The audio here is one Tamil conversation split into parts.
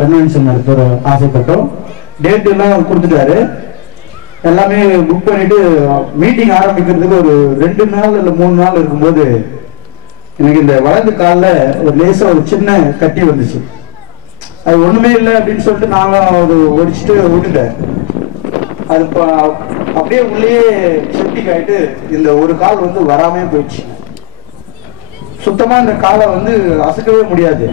கன்வென்ஷன் நடத்த ஆசைப்பட்டோம். டேட் எல்லாம் கொடுத்துட்டாரு. எல்லாமே புக் பண்ணிட்டு மீட்டிங் ஆரம்பிக்கிறதுக்கு ஒரு 2 நாள் இல்லை 3 நாள் இருக்கும்போது எனக்கு இந்த வலது காலில் ஒரு லேசாக ஒரு சின்ன கட்டி வந்துச்சு. அது ஒண்ணுமே இல்லை அப்படின்னு சொல்லிட்டு நானும் ஒரு ஒடிச்சுட்டு விட்டுட்டேன். அது அப்படியே உள்ளே செப்டிக் ஆயிட்டு இந்த ஒரு கால் வந்து வராமே போயிடுச்சு. சுத்தமா இந்த காலை வந்து அசைக்கவே முடியாது.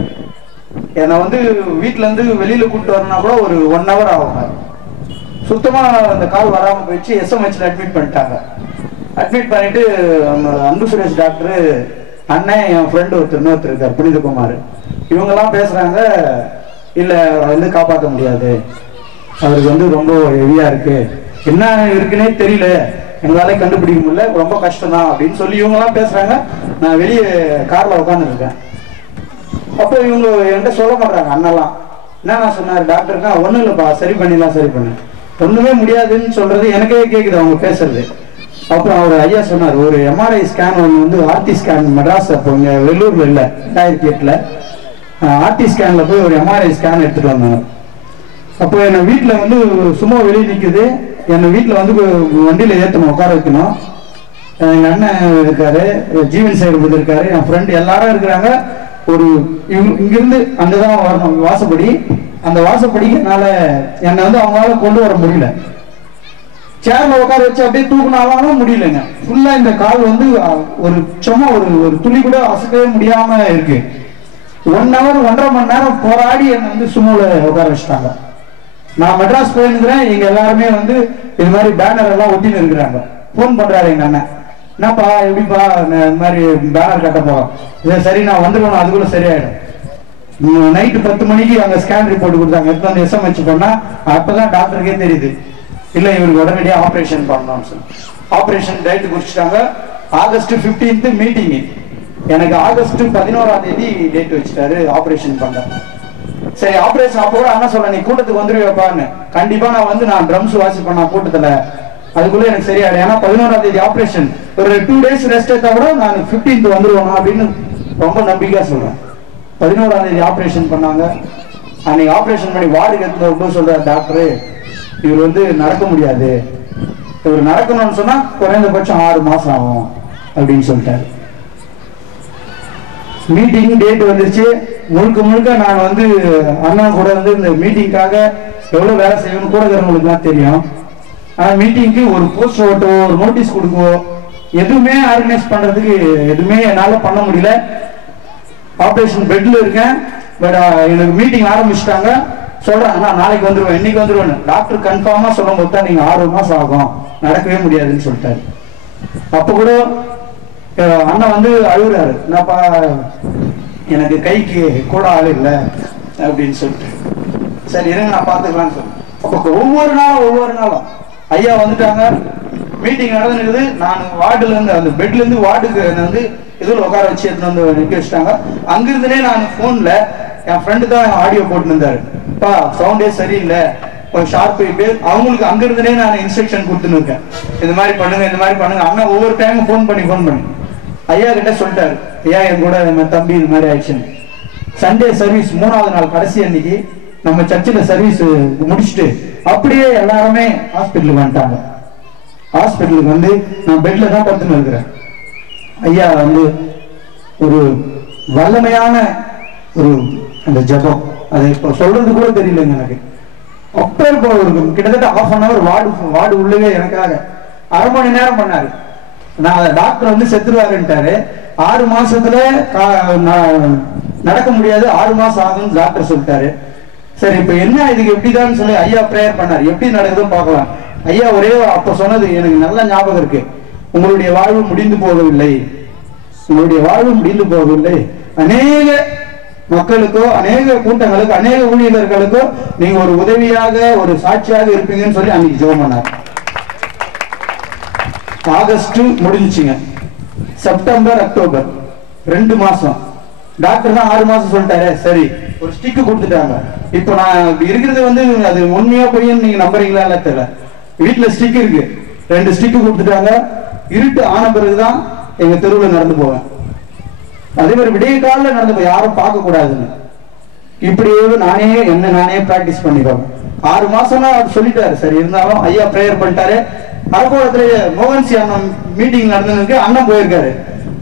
என்னை வந்து வீட்டுல இருந்து வெளியில கூப்பிட்டு வரணும்னா கூட ஒரு 1 hour ஆகும். சுத்தமா அந்த கால் வராம போயிடுச்சு. எஸ்எம்ஹெச்ல அட்மிட் பண்ணிட்டாங்க. அட்மிட் பண்ணிட்டு அன்பு சுரேஷ் டாக்டர் அண்ணன், என் ஃப்ரெண்டு இன்னொருத்தர் இருக்கார் புனிதகுமார், இவங்கெல்லாம் பேசுறாங்க, இல்ல வந்து காப்பாற்ற முடியாது, அவருக்கு வந்து ரொம்ப ஹெவியா இருக்கு, என்ன இருக்குன்னே தெரியல, எங்களால கண்டுபிடிக்க முடியல, ரொம்ப கஷ்டம் தான் அப்படின்னு சொல்லி இவங்கெல்லாம் பேசுறாங்க. நான் வெளியே கார்ல உட்காந்து இருக்கேன். அப்போ இவங்க என்கிட்ட சொல்ல மாட்டாங்க அண்ணெல்லாம். என்ன சொன்னாரு டாக்டருக்கா, ஒண்ணும் இல்லப்பா, சரி பண்ணிடலாம், சரி பண்ணு, ஒண்ணுமே முடியாதுன்னு சொல்றது எனக்கே கேக்குது அவங்க பேசுறது. அப்புறம் அவர் ஐயா சொன்னார், ஒரு எம்ஆர்ஐ ஸ்கேன் ஒன்று வந்து ஆர்டி ஸ்கேன் மெட்ராஸ், அப்போ இங்க வெள்ளூர்ல இல்லை, 2008 ஆர்டி ஸ்கேன்ல போய் ஒரு எம்ஆர்ஐ ஸ்கேன் எடுத்துட்டு வந்தாங்க. அப்போ என்னை வீட்டுல வந்து சும்மா வெளியே நிக்குது. என்னை வீட்டுல வந்து வண்டியில ஏற்றணும், உட்கார வைக்கணும். எங்க அண்ணன் இருக்காரு, ஜீவன் சேகர் இருக்காரு, என் ஃப்ரெண்டு எல்லாரும் இருக்கிறாங்க. ஒரு இங்கிருந்து அங்கதான் வரணும் வாசப்படி. அந்த வாசப்படிக்கு என்னால என்னை வந்து அவங்களால கொண்டு வர முடியல. சேர்ல உட்கார வச்சு அப்படியே தூக்குனாலும் முடியலங்க. ஃபுல்லா இந்த கால் வந்து ஒரு சும்மா ஒரு துளி கூட அசைக்கவே முடியாம இருக்கு. 1 hour 1.5 மணி நேரம் போராடி என்னை வந்து சும்மால உட்கார வச்சுட்டாங்க. நான் மெட்ராஸ் போயிருக்கிறேன். இங்க எல்லாருமே வந்து இது மாதிரி பேனர் எல்லாம் ஒட்டின்னு இருக்கிறாங்க. போன் பண்றாரு எங்க அண்ணன், என்னப்பா எப்படிப்பா இந்த மாதிரி பேனர் கட்ட போறோம், சரி நான் வந்துடுவேன், அதுக்குள்ள சரியாயிடும். நைட்டு 10 மணிக்கு அங்க ஸ்கேன் ரிப்போர்ட் கொடுத்தாங்க, எடுத்து வந்து எஸ்எம்ஹெச் பண்ணா அப்பதான் டாக்டருக்கே தெரியுது, இல்ல இவருக்கு உடனடியாக ஆபரேஷன் பண்ணணும்னு சொல்லி ஆபரேஷன் டேட் குறிச்சிட்டாங்க. August 15 meeting. எனக்கு ஆகஸ்ட் 11ஆம் தேதி டேட் வச்சுட்டாரு ஆபரேஷன் பண்ண. சரி ஆபரேஷன் அப்போ கூட அண்ணா சொல்ல, நீ கூட்டத்துக்கு வந்துருவேப்பான்னு. கண்டிப்பா நான் வந்து நான் ட்ரம்ஸ் வாசிப்பேன் நான் கூட்டத்துல, அதுக்குள்ள எனக்கு சரியாயிடும். ஏன்னா 11ஆம் தேதி ஆபரேஷன், ஒரு 2 days ரெஸ்ட் எடுத்தா கூட நான் 15th வந்துருவேன் அப்படின்னு ரொம்ப நம்பிக்கையா சொல்றேன். 11ஆம் தேதி ஆபரேஷன் பண்ணாங்க. அன்னைக்கு ஆபரேஷன் பண்ணி வார்டுக்கு எடுத்து ரொம்ப சொல்றாரு டாக்டரு, இவர் வந்து நடக்க முடியாது, இவர் நடக்கணும்னு சொன்னா குறைந்தபட்சம் 6 மாசம் ஆகும் அப்படின்னு சொல்லிட்டாரு. மீட்டிங் டேட் வந்துருச்சு. முழுக்க முழுக்க நான் வந்து அண்ணா கூட வந்து இந்த மீட்டிங்காக எவ்வளவு வேலை செய்யணும் கூட இருக்கிறவங்களுக்கு தான் தெரியும். ஆனா மீட்டிங்க்கு ஒரு போஸ்ட் ஓட்டோ, ஒரு நோட்டீஸ் கொடுக்கவோ, எதுவுமே ஆர்கனைஸ் பண்றதுக்கு எதுவுமே என்னால பண்ண முடியல. ஆபரேஷன் பெட்ல இருக்கேன். பட் எனக்கு மீட்டிங் ஆரம்பிச்சுட்டாங்க. சொல்றேன், நான் நாளைக்கு வந்துருவேன், இன்னைக்கு வந்துருவேன். டாக்டர் கன்ஃபார்மா சொல்லும் போது தான் நீங்க 6 மாசம் ஆகும், நடக்கவே முடியாதுன்னு சொல்லிட்டாரு. அப்ப கூட அண்ணா வந்து அழுகுறாரு, என்னப்பா எனக்கு கைக்கு கூட ஆள் இல்லை அப்படின்னு சொல்லிட்டு, சரி இருங்க நான் பாத்துக்கலாம்னு சொல்லி. அப்ப ஒவ்வொரு நாளும் ஐயா வந்துட்டாங்க. மீட்டிங் நடந்துருக்குது. நான் வார்டுல இருந்து அந்த பெட்ல இருந்து வார்டுக்கு வந்து இதுல உட்கார வச்சு எடுத்துட்டு வந்து நிக்க வச்சுட்டாங்க. அங்கிருந்துனே நான் போன்ல என் ஃப்ரெண்டு தான் ஆடியோ போட்டு இருந்தாரு, பா சவுண்டே சரியில்லை, கொஞ்சம் ஷார்ப் பேர். அவங்களுக்கு அங்கிருந்துனே நான் இன்ஸ்ட்ரக்ஷன் கொடுத்துன்னு இருக்கேன், இந்த மாதிரி பண்ணுங்க, இந்த மாதிரி பண்ணுங்க. அண்ணா ஒவ்வொரு டைமும் போன் பண்ணி ஐயா கிட்ட சொல்லிட்டாரு, ஐயா என் கூட தம்பி இது மாதிரி ஆயிடுச்சுன்னு. சண்டே சர்வீஸ் 3வது நாள் கடைசி அன்னைக்கு நம்ம சர்ச்சில் சர்வீஸ் முடிச்சுட்டு அப்படியே எல்லாருமே ஹாஸ்பிட்டலுக்கு வந்துட்டாங்க. ஹாஸ்பிட்டலுக்கு வந்து நான் பெட்ல தான் படுத்துன்னு இருக்கிறேன். ஐயா வந்து ஒரு வல்லமையான ஒரு அந்த ஜபம், அதை இப்ப சொல்றது கூட தெரியலங்க எனக்கு. அப்ப இப்போ ஒரு கிட்டத்தட்ட 1/2 hour வார்டு உள்ளவே எனக்காக 1/2 மணி நேரம் பண்ணாரு. நான் டாக்டர் வந்து செத்துருவாருன்ட்டாரு. 6 மாசத்துல நடக்க முடியாது, 6 மாசம் ஆகும்னு டாக்டர் சொல்லிட்டாரு. சரி இப்ப என்ன இதுக்கு எப்படிதான் சொல்லி ஐயா பிரேயர் பண்ணாரு, எப்படி நடக்குதோ பார்க்கலாம். ஐயா ஒரே அப்ப சொன்னது எனக்கு நல்ல ஞாபகம் இருக்கு, உங்களுடைய வாழ்வு முடிந்து போகவில்லை, உங்களுடைய வாழ்வு முடிந்து போகவில்லை, அநேக மக்களுக்கோ அநேக கூட்டங்களுக்கோ அநேக ஊழியர்களுக்கோ நீங்க ஒரு உதவியாக ஒரு சாட்சியாக இருப்பீங்கன்னு சொல்லி அன்னைக்கு ஜெபம் பண்ணார். ஆகஸ்ட் முடிஞ்சுச்சுங்க. செப்டம்பர் அக்டோபர் 2 மாசம். டாக்டர் தான் 6 மாசம் சொல்லிட்டாரு. சரி ஒரு ஸ்டிக்கு கொடுத்துட்டாங்க. இப்ப நான் இருக்கிறது வந்து அது உண்மையா போய் நீங்க நம்புறீங்களா இல்ல தெரியல, வீட்டுல ஸ்டிக் இருக்கு, 2 ஸ்டிக்கு கொடுத்துட்டாங்க. இருட்டு ஆன பிறகுதான் எங்க தெருவில் நடந்து போவேன். அதே மாதிரி விடிய காலில் நடந்து போய் யாரும் பார்க்க கூடாதுன்னு இப்படியே நானே பிராக்டிஸ் பண்ணிக்கோங்க. 6 மாசம்னா அவர் சொல்லிட்டாரு. சரி, இருந்தாலும் ஐயா பிரேயர் பண்ணிட்டாரு. அரக்கோணத்துல மோகன்சி அண்ணன் மீட்டிங் நடந்ததுக்கு அண்ணன் போயிருக்காரு.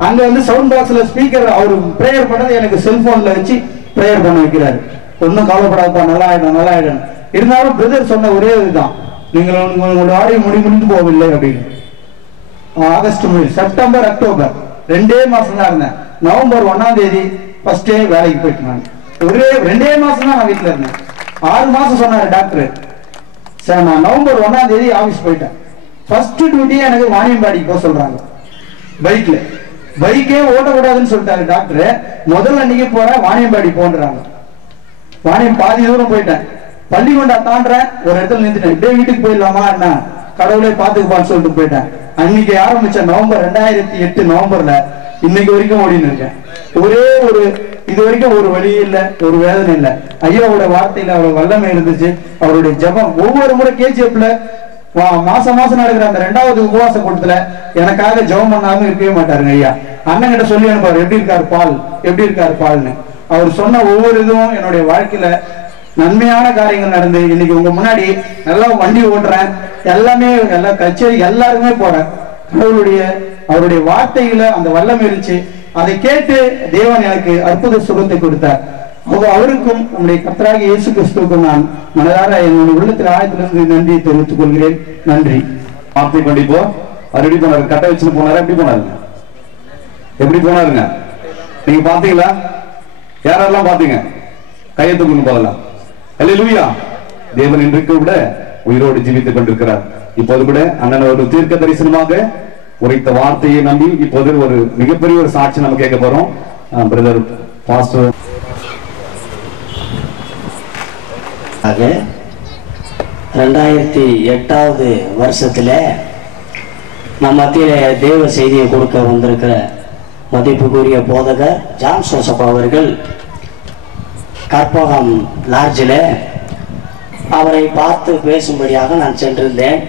அங்க வந்து சவுண்ட் பாக்ஸ்ல ஸ்பீக்கர் அவர் பிரேயர் பண்ணது எனக்கு செல்போன்ல வச்சு பிரேயர் பண்ண வைக்கிறாரு. ஒன்னும் கவலைப்படாதப்பா, நல்லா ஆயிடும். இருந்தாலும் பிரதர் சொன்ன ஒரே இதுதான், நீங்கள் உங்களோட ஆடியோ முடிந்து போகவில்லை அப்படின்னு. ஆகஸ்ட் செப்டம்பர் அக்டோபர் 2 மாசம் தான் இருந்தேன். நவம்பர் 1ஆம் தேதி ஃபர்ஸ்ட் டே வேலைக்கு போயிட்டு நான் ஒரே 2 மாசம் தான் நான் வீட்டுல இருந்தேன். 6 மாசம் சொன்னாரு டாக்டர். சரி, நான் நவம்பர் 1ஆம் தேதி ஆபீஸ் போயிட்டேன். ஃபர்ஸ்ட் டியூட்டியே எனக்கு வாணியம்பாடிக்கு போக சொல்றாங்க. பைக்கே ஓட்டக்கூடாதுன்னு சொல்லிட்டாரு டாக்டர். முதல்ல அன்னைக்கு போறேன், வாணியம்பாடி போன்றாங்க. பாதி தூரம் போயிட்டேன். பள்ளிகொண்டா தாண்டறேன், ஒரு இடத்துல நின்றுட்டேன். இப்படியே வீட்டுக்கு போயிடலாமா என்ன, கடவுளே பாத்துக்குப்பான்னு சொல்லிட்டு போயிட்டேன். அன்னைக்கு ஆரம்பிச்ச நவம்பர் 2008 நவம்பர்ல இன்னைக்கு வரைக்கும் ஓடின்னு இருக்கேன். இது வரைக்கும் ஒரு வழி இல்ல, ஒரு வேதனை இல்ல. ஐயாவோட வார்த்தையில அவ்வளவு வல்லமை இருந்துச்சு. அவருடைய ஜபம் ஒவ்வொரு முறை கேஜிஎஃப்ல மாசம் நடக்கிற அந்த 2வது உபவாச கூட்டத்துல எனக்காக ஜபம் பண்ணாம இருக்கவே மாட்டாருங்க ஐயா. அண்ணன் கிட்ட சொல்லி அனுப்பாரு, எப்படி இருக்காரு பால்னு. அவர் சொன்ன ஒவ்வொரு இதுவும் என்னுடைய வாழ்க்கையில நன்மையான காரியங்கள் நடந்து இன்னைக்கு உங்க முன்னாடி நல்லா வண்டி ஓட்டுறேன், எல்லாமே எல்லா கச்சேரி எல்லாருமே போறேன். அவருடைய வார்த்தையில அந்த வல்லமை இருந்துச்சு. அதை கேட்டு தேவன் எனக்கு அற்புத சுகத்தை கொடுத்தார். அவருக்கும் நம்முடைய கர்த்தராகிய இயேசு கிறிஸ்துவுக்கும் நான் மனதார என்னுடைய உள்ளத்தில் ஆயத்திலிருந்து நன்றியை தெரிவித்துக் கொள்கிறேன். நன்றி. வார்த்தை கொண்டிப்போ அவர் எப்படி போனாரு, கட்டை வச்சுட்டு போனாரு. எப்படி போனாருங்க நீங்க பாத்தீங்களா? யாரெல்லாம் பாத்தீங்க? கையெழுத்துக்கு போகலாம். அல்லேலூயா. தேவன் இன்றைக்கு கூட உயிரோடு ஜீவித்துக் கொண்டிருக்கிறார். இப்போது கூட அண்ணன் ஒரு தீர்க்க தரிசனமாக உரைத்த வார்த்தையை நம்பி இப்போது ஒரு மிகப்பெரிய ஒரு சாட்சி நம்ம கேட்க போறோம். பிரதர் பாஸ்டர் 2008வது வருஷத்துல நம்ம மத்தியில தேவ செய்தியை கொடுக்க வந்திருக்கிற மதிப்புக்குரிய போதகர் ஜான் ஜோசப் அவர்கள் கற்பகம் லாட்ஜில் அவரை பார்த்து பேசும்படியாக நான் சென்றிருந்தேன்.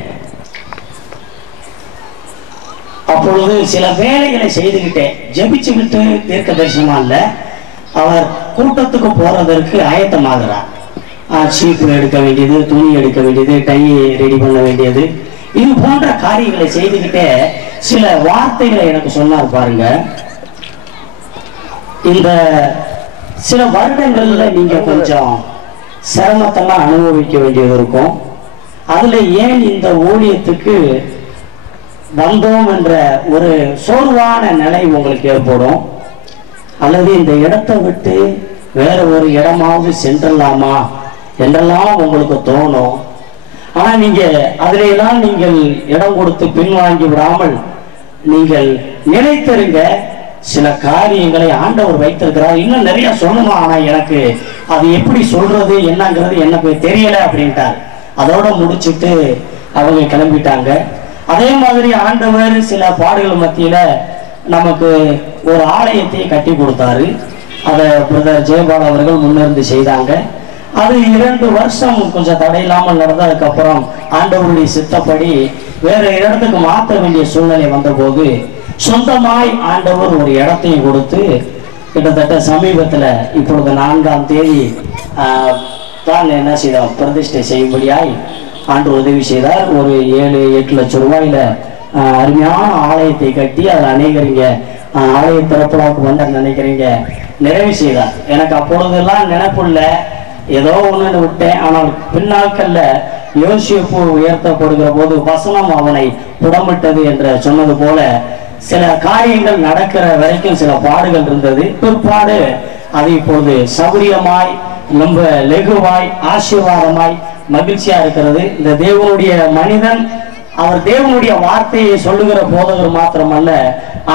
அப்பொழுது சில வேலைகளை செய்துகிட்டேன், ஜெபிச்சுக்கிட்டு தீர்க்க தரிசனமா இல்ல, அவர் கூட்டத்துக்கு போறதற்கு ஆயத்தமாகிறார். சீப்பு எடுக்க வேண்டியது, துணி எடுக்க வேண்டியது, டை ரெடி பண்ண வேண்டியது, இது போன்ற காரியங்களை செய்துகிட்டே சில வார்த்தைகளை எனக்கு சொன்னார். பாருங்க, இந்த சில வருடங்கள்ல நீங்க கொஞ்சம் சிரமத்தெல்லாம் அனுபவிக்க வேண்டியது இருக்கும். அதுல ஏன் இந்த ஊழியத்துக்கு வந்தோம் என்ற ஒரு சோர்வான நிலை உங்களுக்கு ஏற்படும். அல்லது இந்த இடத்தை விட்டு வேற ஒரு இடமாவது சென்றலாமா என்றெல்லாம் உங்களுக்கு தோணும். ஆனா நீங்க அதிலெல்லாம் நீங்கள் இடம் கொடுத்து பின்வாங்கி விடாமல் நீங்கள் நினைத்திருங்க, சில காரியங்களை ஆண்டவர் வைத்திருக்கிறார். இன்னும் நிறைய சொல்லணும், ஆனா எனக்கு அது எப்படி சொல்றது என்னங்கிறது எனக்கு தெரியல அப்படின்ட்டார். அதோட முடிச்சுட்டு அவங்க கிளம்பிட்டாங்க. அதே மாதிரி ஆண்டவர் சில பாடுகள் மத்தியில நமக்கு ஒரு ஆலயத்தை கட்டி கொடுத்தாரு. அதை பிரதர் ஜெயபால் அவர்கள் முன்னிருந்து செய்தாங்க. அது 2 வருஷம் கொஞ்சம் தடையில்லாமல் நடந்ததுக்கு அப்புறம் ஆண்டவருடைய சித்தப்படி வேற இடத்துக்கு மாற்ற வேண்டிய சூழ்நிலை வந்த போது சொந்தமாய் ஆண்டவர் ஒரு இடத்தையும் கொடுத்து கிட்டத்தட்ட சமீபத்துல இப்பொழுது 4ஆம் தேதி தான் என்ன செய்தார், பிரதிஷ்டை செய்யும்படியாய் ஆண்டு உதவி செய்தார். ஒரு 7-8 லட்சம் ரூபாயில அருமையான ஆலயத்தை கட்டி அதில் அநேகரிங்க ஆலய திறப்புலாவுக்கு வந்த நினைக்கிறீங்க நிறைவு செய்தார். எனக்கு அப்பொழுதெல்லாம் நினைப்புள்ள ஏதோ ஒண்ணு விட்டேன். ஆனால் பின்னாட்கள்ல யோசிப்பு உயர்த்தப்படுகிற போது வசனம் அவனை புடமிட்டது என்று சொன்னது போல சில காரியங்கள் நடக்கிற வரைக்கும் சில பாடுகள் இருந்தது. பிற்பாடு அது இப்போது சௌரியமாய் ரொம்ப லெகுவாய் ஆசீர்வாதமாய் மகிழ்ச்சியா இருக்கிறது. இந்த தேவனுடைய மனிதன் அவர் தேவனுடைய வார்த்தையை சொல்லுகிற போதகர் மாத்திரமல்ல,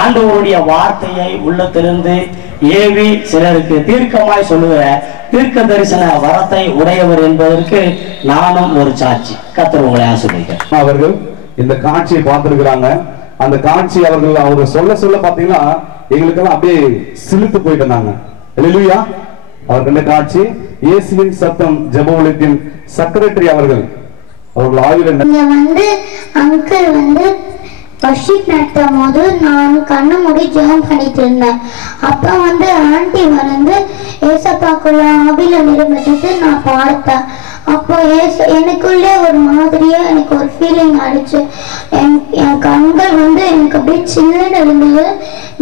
ஆண்டவருடைய வார்த்தையை உள்ளத்திலிருந்து ஏவி சிலருக்கு தீர்க்கமாய் சொல்லுகிற தீர்க்க தரிசன வரத்தை உடையவர் என்பதற்கு நானும் ஒரு சாட்சி. கர்த்தர் உங்களை ஆசீர்வதிக்கிறார். அவர்கள் இந்த காட்சியை பார்த்திருக்கிறாங்க. அந்த காட்சி அவர் சொல்ல பாத்தீங்கன்னா எங்களுக்கெல்லாம் அப்படியே சிலிர்த்து போயிட்டு இருந்தாங்க. அல்லேலூயா. அவர்கள் காட்சி இயேசுவின் சத்தம் ஜெப ஊழியத்தின் செக்ரட்டரி அவர்கள் ஆய்வில் அங்கிள் வர்ஷிப் நடத்தும் போது நான் கண்ணை மூடி ஜெபம் பண்ணிட்டு இருந்தேன். அப்போ வந்து ஆண்டி வந்து ஏசப்பாக்குள்ள ஆவில நிரம்பிட்டு நான் பார்த்தேன். அப்போ எனக்குள்ளே ஒரு மாதிரியா எனக்கு ஒரு ஃபீலிங் ஆயிடுச்சு. என் கண்கள் வந்து எனக்கு அப்படியே சில்லுன்னு இருந்தது.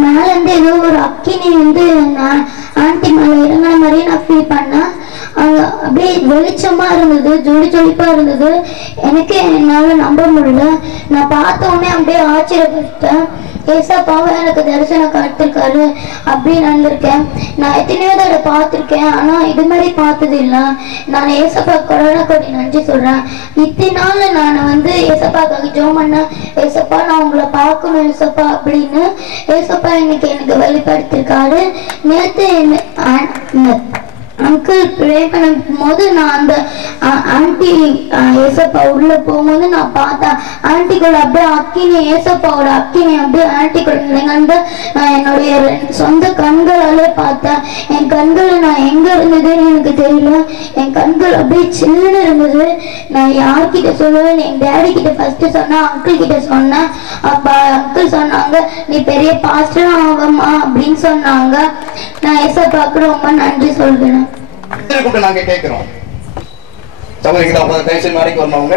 மேலேருந்து ஏதோ ஒரு அக்கினி வந்து நான் ஆண்டி மேலே இறங்கின மாதிரி நான் ஃபீல் பண்ணேன். அங்கே அப்படியே வெளிச்சமா இருந்தது, ஜொலி ஜொலிப்பா இருந்தது. எனக்கு என்னால் நம்ப முடியல. நான் பார்த்த உடனே அப்படியே ஆச்சரியப்பட்டேன். ஏசப்பாவை எனக்கு தரிசனம் காட்டிருக்காரு அப்படின்னு நடந்திருக்கேன். நான் எத்தனையோ தடவை பார்த்துருக்கேன், ஆனால் இது மாதிரி பார்த்தது இல்லை. நான் ஏசப்பா கொரோனா கொடி நன்றி சொல்கிறேன். இத்தனை நாள் நான் வந்து ஏசப்பாக்காக ஜெபம் பண்ணேன். ஏசப்பா நான் உங்களை பார்க்கணும் ஏசப்பா அப்படின்னு. ஏசப்பா இன்னைக்கு எனக்கு வெளிப்படுத்திருக்காரு. நேற்று அங்கிள் ப்ரே பண்ணும் போது நான் அந்த ஆண்டி ஏசப்பா உள்ள போகும்போது நான் பார்த்தேன். ஆண்டிக்குள்ள அப்படியே அக்கினி, ஏசப்பாவோட அக்கினி அப்படியே ஆண்டிக்குள்ள வந்து நான் என்னுடைய சொந்த கண்களாலே பார்த்தேன். என் கண்கள் நான் எங்க இருந்ததுன்னு எனக்கு தெரியல. என் கண்கள் அப்படியே சில்லுன்னு இருந்தது. நான் யார்கிட்ட சொல்லுவேன், என் டேடி கிட்ட ஃபர்ஸ்ட் சொன்னேன், அங்கிள் கிட்ட சொன்னேன். அப்பா அங்கிள் சொன்னாங்க நீ பெரிய பாஸ்டர் ஆகமா அப்படின்னு சொன்னாங்க. நான் ஏசப்பாக்கு ரொம்ப நன்றி சொல்கிறேன். நாங்க கேட்கிறோம் நாளைக்கு வரணுங்க.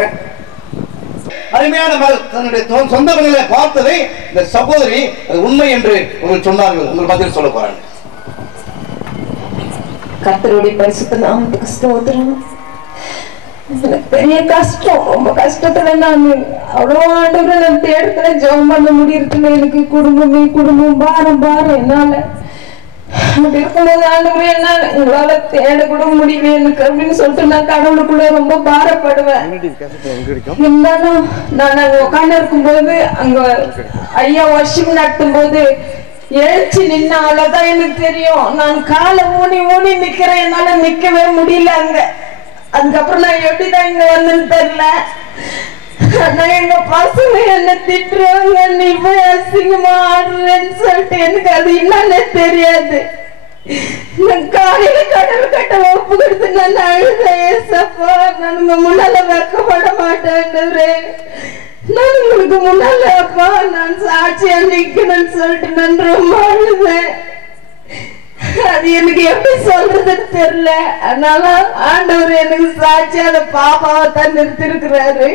அருமையான தன்னுடைய சொந்த மகளை பார்த்ததை இந்த சகோதரி அது உண்மை என்று உங்களுக்கு சொன்னார்கள். உங்கள் பதில் சொல்ல போறாங்க. கர்த்தருடைய பரிசுத்த நாமத்துக்கு ஸ்தோத்திரம். எனக்கு பெரிய கஷ்டம், ரொம்ப கஷ்டத்துல நான் அவ்வளோ ஆண்டவரை நான் தேடத்துல ஜெபம் பண்ண முடியறதுல எனக்கு குடும்பம் பாரம் என்னால அப்படி இருக்கும்போது ஆண்டவரே என்ன உங்களால தேட கூட முடியல எனக்கு அப்படின்னு சொல்லிட்டு நான் கடவுளுக்குள்ள ரொம்ப பாரப்படுவேன். இருந்தாலும் நான் அங்க உட்காந்து இருக்கும்போது அங்க ஐயா வர்ஷிப் நடத்தும் போது எழுச்சி நின்ன அவ்வளவுதான் எனக்கு தெரியும். நான் காலை ஊனி நிக்கிறேன், என்னால நிக்கவே முடியல அங்க. அதுக்கப்புறம் நான் எப்படிதான் இங்க வந்தேன்னு தெரியல. எங்க பசங்க என்ன திட்டுறாங்க, நீ போய் அசிங்கமா ஆடுறேன்னு சொல்லிட்டு எனக்கு அது என்னன்னு தெரியாது. நான் காலையில கடவுள் கட்ட ஒப்பு கொடுத்து நான் அழுதேன். ஏசப்பா நான் உங்க முன்னால வெக்கப்பட மாட்டேன், நான் உங்களுக்கு முன்னால அப்பா நான் சாட்சியா நிக்கணும்னு சொல்லிட்டு நான் ரொம்ப அழுதேன். அது எனக்கு எப்படி சொல்றதுன்னு தெரியல. அதனால ஆண்டவர் எனக்கு சாட்சியா அந்த பாப்பாவை தான் நிறுத்திருக்கிறாரு.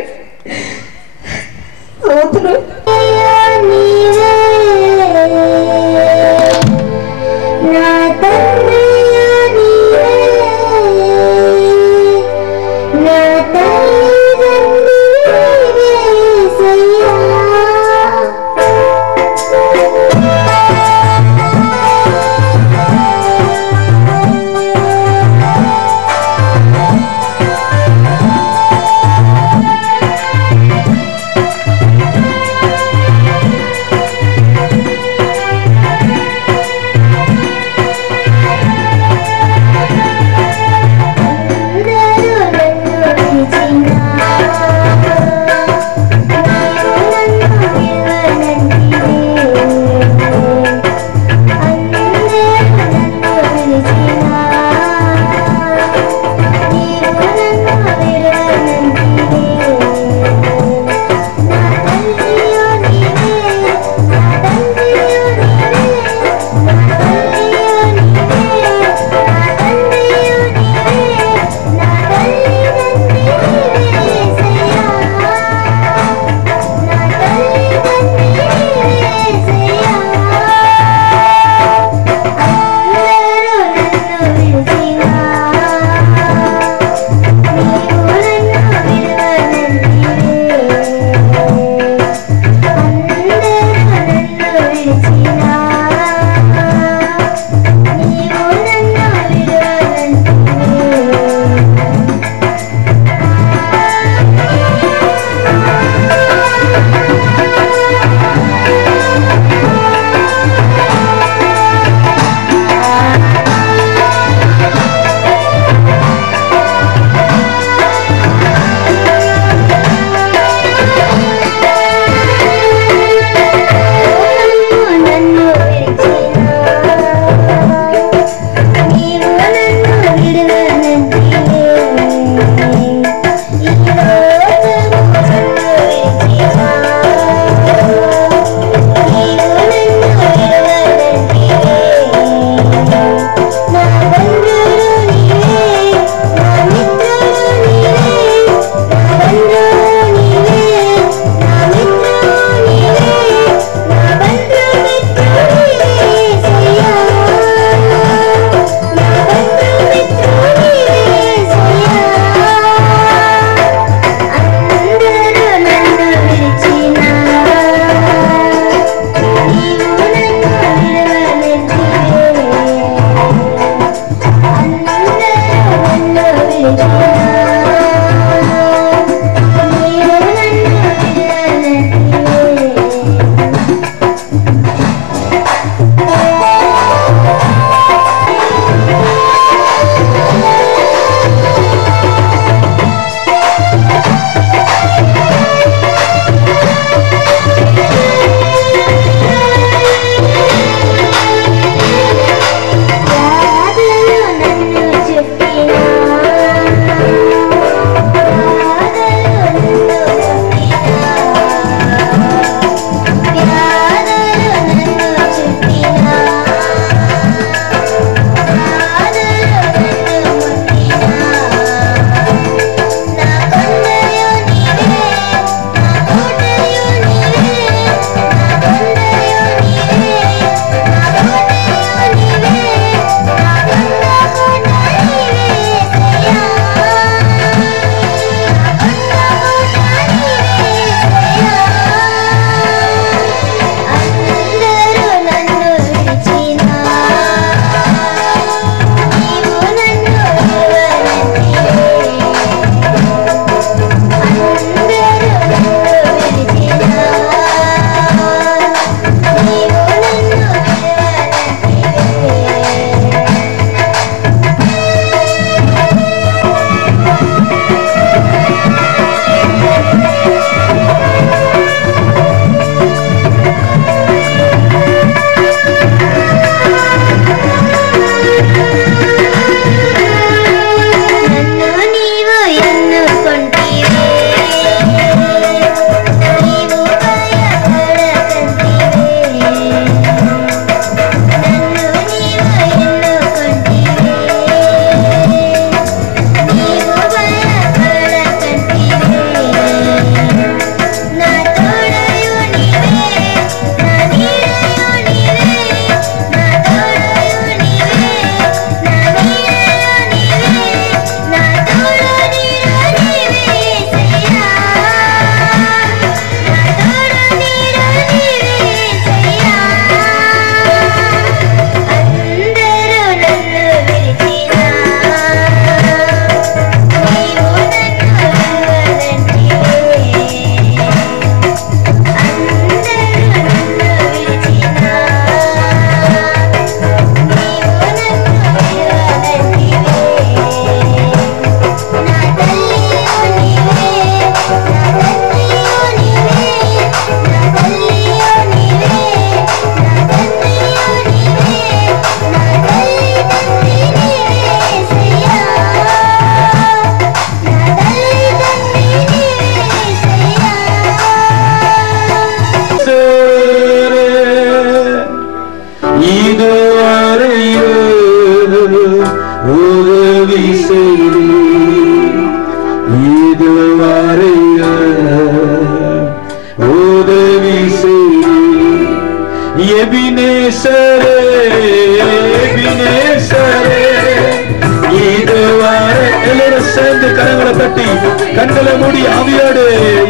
கண்களை மூடி ஆவியோடு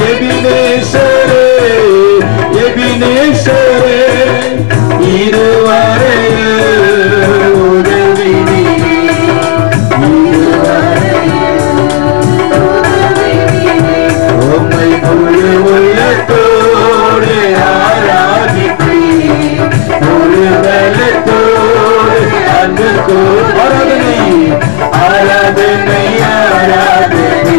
எபினேசரே எபினேசரே இதுவரை உதவி உம்மை முழு உள்ளத்தோடு ஆராதிப்பேன் முழு பலத்தோடு அன்பு ஆராதனை ஆராதனை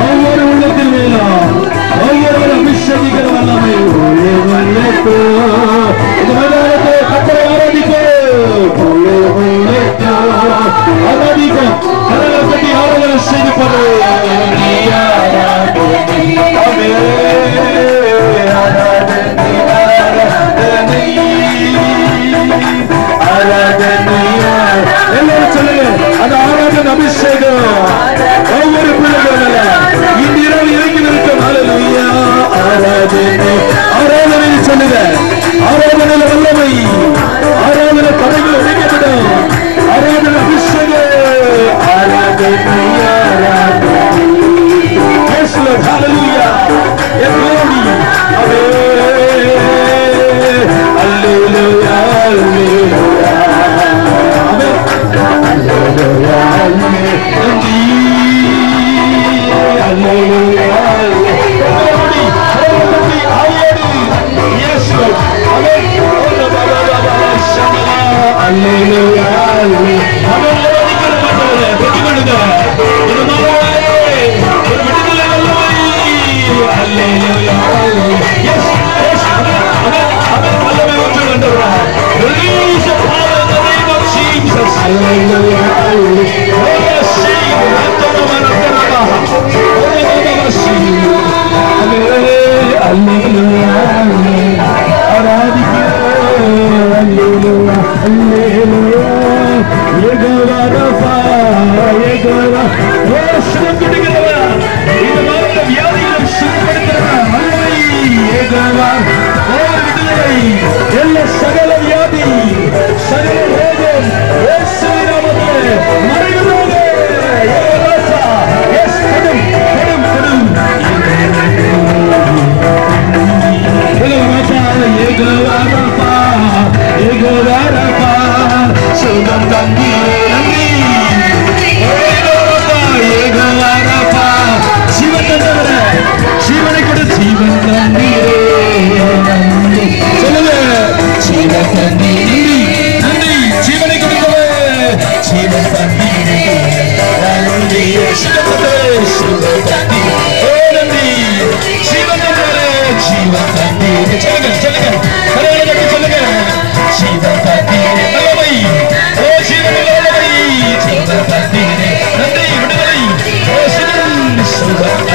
ஒவ்வொரு உள்ளத்தில் வேணும் ஒவ்வொரு அபிஷேகிக்கிற வல்லமை இந்த மைதானத்தை கத்தரை ஆராதிக்கும் கரங்களை கட்டி ஆராதனை செய்து ஆராதனை சகல வியாதி சகல ரோகம் இயேசுவின் நாமத்திலே மறைகிறது. ஜீவனை கொடு ஜீவன் தண்ணீரே சொல்லுங்க ஜீவன் தண்ணீரே நன்றி ஜீவனை கொடுக்கவே ஜீவன் தண்ணீரே நன்றி ஜீவன் தண்ணீரே நன்றி ஜீவன் தண்ணீரே ஜீவன் தண்ணீரே சொல்லுங்க சொல்லுங்க ஜீவன் தண்ணீரே நல்லவை ஓ ஜீவன் நல்லவை ஜீவன் தண்ணீரே நன்றி விடுதலை ஓ சிவன் சுகம்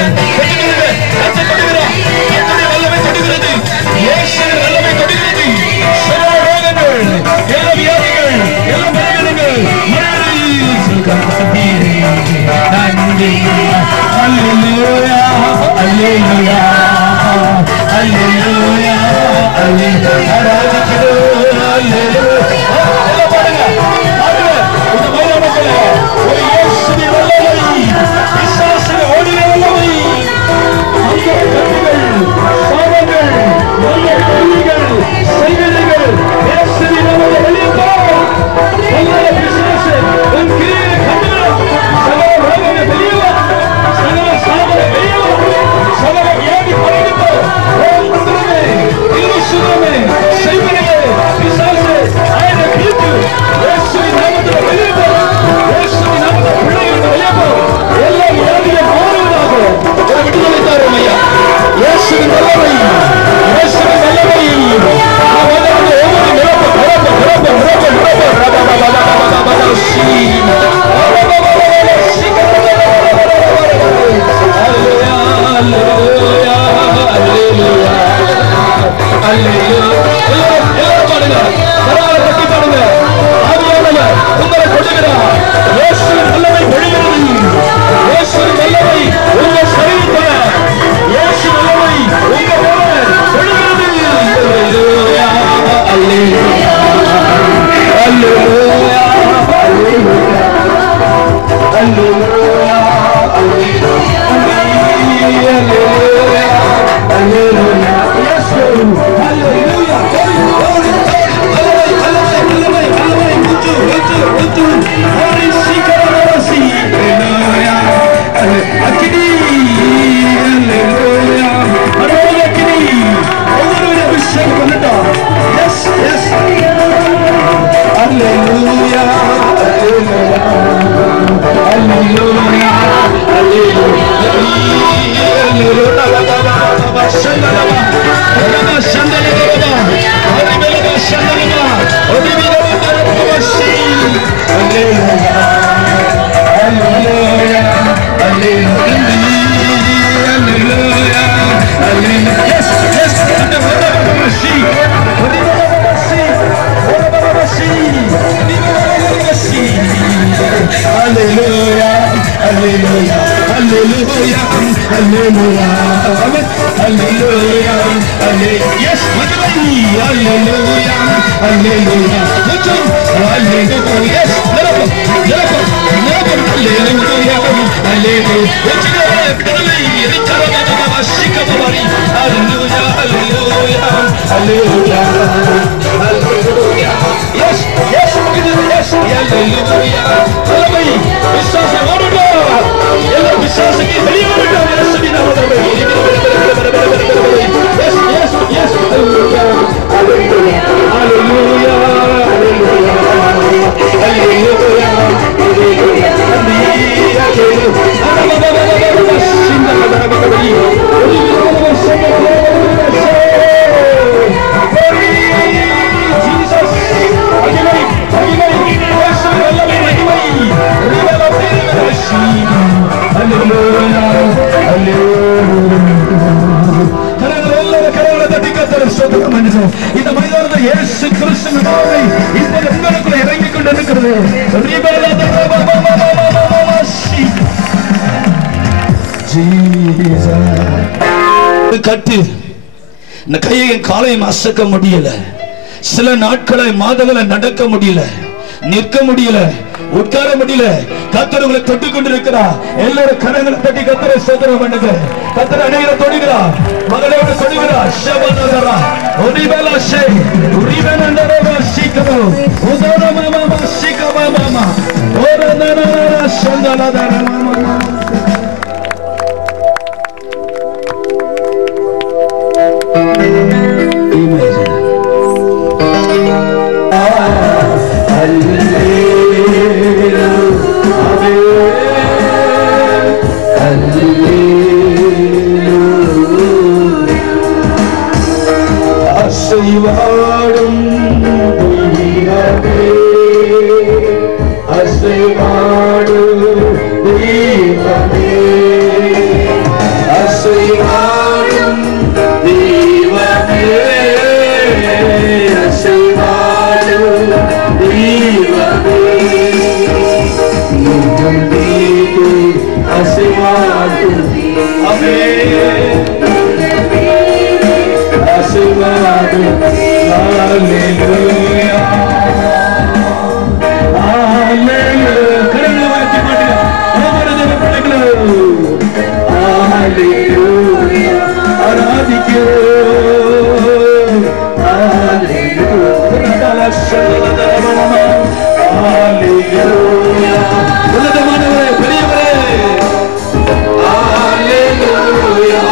Jesus. இயேசு கிறிஸ்துவின் வல்லமை இப்போது உங்களுக்குள்ள இறங்கிக் கொண்டிருக்கிறது. கட்டு இந்த கையை காலையும் அசைக்க முடியல. சில நாட்களை மாதங்களை நடக்க முடியல, நிற்க முடியல, உட்கார முடியல. கர்த்தர் உங்களை தொட்டு கொண்டிருக்கிறார். எல்லாரும் கரங்களை தட்டி கர்த்தரை ஸ்தோத்திரம் பண்ணுங்க. கர்த்தர் அநேகரை தொடுகிறார், மகளோடு தொடுகிறார். ஷபனதரா ஒரிபலா ஷே உரிபனந்தரா சிகமோ உதரமம சிகமம ஓரனரா சந்தலதரா மம. அசைவாடும் தெய்வமே, அசைவாடும் தெய்வமே, அசைவாடும் தெய்வமே, அசைவாடும் தெய்வமே, நீங்கும் நீதி அசைவாடும் அமே Hallelujah, hallelujah. கடவுளை வாழ்த்தி பாடுங்க. ஒவ்வொரு பிள்ளைகளும் hallelujah ஆராதிக்கிறோம். hallelujah. உன்னதமானவரே, பெரியவரே, hallelujah.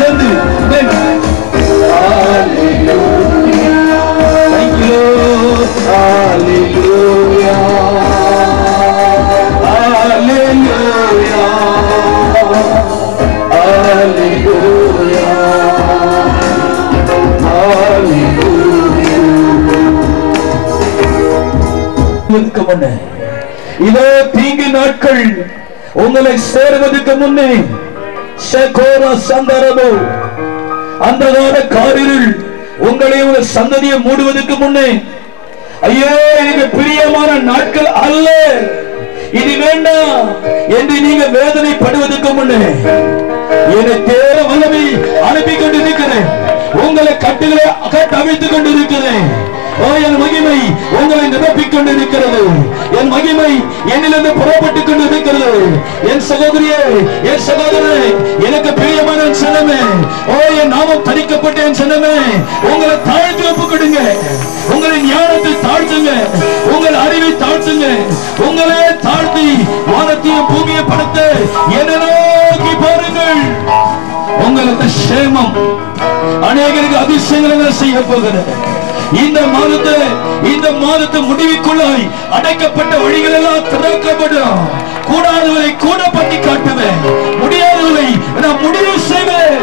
சேர்ந்து இதோ தீங்கு நாட்கள் உங்களை சேருவதற்கு முன்னே அந்தகார காரிருள் உங்களை ஒரு சந்ததியை மூடுவதற்கு முன்னே, ஐயோ எனக்கு பிரியமான நாட்கள் அல்ல, இது வேண்டாம் என்று நீங்க வேதனைப்படுவதற்கு முன்னே என்னை தேவ வல்லமை அனுப்பி கொண்டிருக்கிறேன். உங்களை கட்டுகளை கட்டமைத்துக் கொண்டிருக்கிறேன். ஓ, என் மகிமை உங்களை நிரப்பிக் கொண்டிருக்கிறது. என் மகிமை என்னிலிருந்து புறப்பட்டுக் கொண்டிருக்கிறது. என் சகோதரியே, என் சகோதரே, எனக்கு பிரியமான சனமே, ஓ என் நாமம் தரிக்கப்பட்ட என் சனமே, உங்களை தாழ்த்தி ஒப்புக் கொடுங்க. உங்களின் ஞானத்தை தாழ்த்துங்க, உங்கள் அறிவை தாழ்த்துங்க. உங்களே தாழ்த்தி வானத்தையும் பூமியை படுத்த என்னை நோக்கி பாருங்கள். உங்களுக்கு சேமம், அநேகருக்கு அதிசயங்களை செய்ய போகிறது. இந்த மாதத்தை முடிவுக்குள்ளாய் அடைக்கப்பட்ட வழிகள் எல்லாம் திறக்கப்படும். கூடாதவரை கூட பண்ணி காட்டுவேன், முடியாதவரை நான் முடிவு செய்வேன்.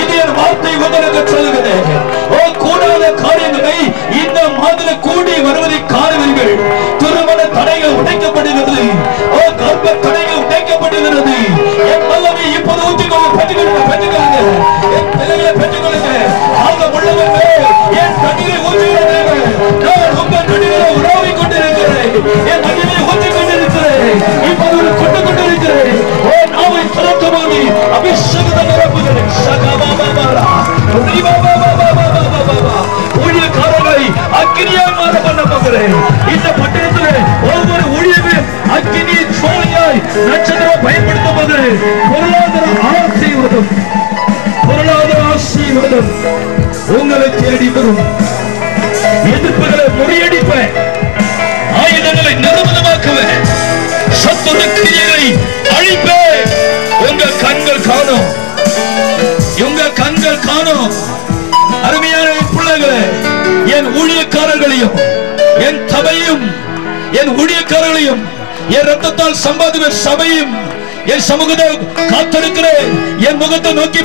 இது என் வார்த்தை உங்களுக்கு சொல்லுகிறேன். ஓ, கூடாத காரியங்களை இந்த மாதத்தில் கூடி வருவதை காணுவீர்கள். திருமண தடைகள் உடைக்கப்படுகிறது. ஓ, கர்ப்ப தடைகள் உடைக்கப்படுகிறது. என் வல்லமை இப்போது ஊற்றிக்கொள்ள பெற்றுக்கொள்ளுங்க. என் பிள்ளைகளை பெற்றுக்கொள்ளுங்க. ஆக உள்ளவர்களே, என் கண்ணீரை ஊற்றுகிறேன். நான் உங்கள் கண்ணீரை உறவிக் கொண்டிருக்கிறேன். என் மகிமை ஊற்றிக் கொண்டிருக்கிறேன். இப்போது கொண்டு கொண்டிருக்கிறேன். ஓ, நாவை திறக்கும்போது அபிஷேகத்தை நிரப்புகிறேன். ஊழியக்காரர்களை அக்கினியாய் மாற பண்ண போகிறேன். இந்த பட்டணத்தில் ஒவ்வொரு ஊழியர்களும் அக்கினி சோழியாய் நட்சத்திரம் பயன்படுத்த போகிறேன். பொருளாதார ஆசீர்வாதம் உங்களை தேடி வரும். எதிர்ப்புகளை முறியடிப்பேன். ஆயுதங்களை நிர்மூலமாக்குவேன். சத்துரு கிரியைகளை அழிப்பேன். உங்கள் கண்கள் காணும், உங்கள் கண்கள் காணும். அருமையான பிள்ளைகளே, என் ஊழியக்காரர்களையும் என் சபையும் என் ஊழியக்காரர்களையும் என் ரத்தத்தால் சம்பாதித்த சபையும் என் சமூகத்தை காத்திருக்கிறேன். என் முகத்தை நோக்கி